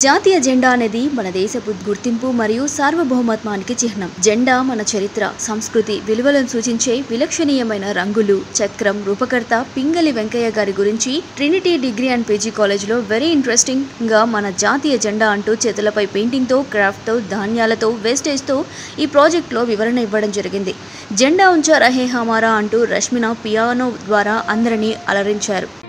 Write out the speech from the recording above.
జాతీయ జెండా అనేది మన దేశపు గుర్తింపు మరియు సార్వభౌమత్వానికి చిహ్నం. జెండా మన చరిత్ర, సంస్కృతి, విలువలను సూచించే విలక్షణీయమైన రంగులు. చక్రం రూపకర్త పింగళి వెంకయ్య గారి గురించి ట్రినిటీ డిగ్రీ అండ్ పీజీ కాలేజ్లో వెరీ ఇంట్రెస్టింగ్ గా మన జాతీయ జెండా అంటూ చేతులపై పెయింటింగ్తో, క్రాఫ్ట్తో, ధాన్యాలతో, వేస్టేజ్తో ఈ ప్రాజెక్ట్లో వివరణ ఇవ్వడం జరిగింది. జెండా ఉంచా రహే హమారా అంటూ రష్మిన పియానో ద్వారా అందరినీ అలరించారు.